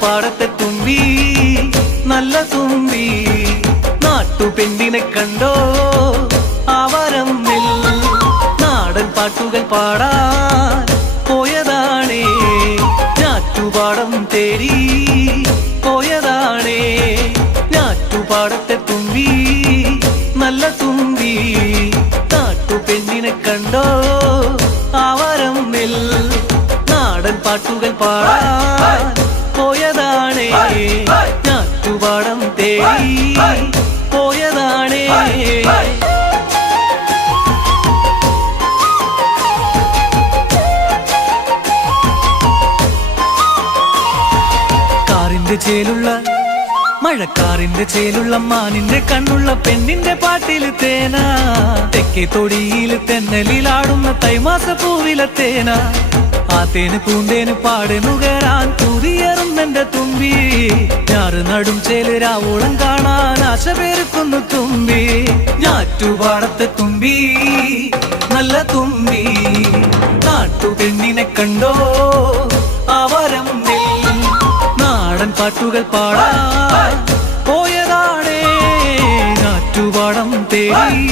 നാട്ടുപാടത്തെ തുമ്പി നല്ല തുമ്പി നാട്ടുപെണ്ണിനെ കണ്ടോ ആവരമ്മിൽ നാടൻ പാട്ടുകൾ പാടാൻ പോയതാണേ ഞാറ്റുപാടം തേടി പോയതാണേ ഞാറ്റുപാടത്തെ തുമ്പി നല്ല തുമ്പി നാട്ടുപെണ്ണിനെ കണ്ടോ ആവരമ്മിൽ നാടൻ പാട്ടുകൾ പാടാൻ പോയതാണേ ഞാറ്റുപാടം തേടി പോയതാണേ കാറിന്റെ ചേലുള്ള മഴക്കാറിന്റെ ചേലുള്ള മാനിന്റെ കണ്ണുള്ള പെണ്ണിന്റെ പാട്ടില് തേന തെക്കേ തൊടിയിൽ തെന്നലിലാടുന്ന തൈമാസ പൂവിലെ തേന ആ തേന് പൂന്തേന് പാടെ നുകരാൻ പുതിയറുന്നെന്റെ തുമ്പി ഞാറ് നടും ചേല് രാവോളം കാണാൻ ആശ പേർക്കുന്നു തുമ്പി ഞാറ്റുപാടത്തെ തുമ്പി നല്ല തുമ്പി നാട്ടുപെണ്ണിനെ കണ്ടോ ആവരമ്മിൽ നാടൻ പാട്ടുകൾ പാടാൻ പോയതാണേ ഞാറ്റുപാടം തേടി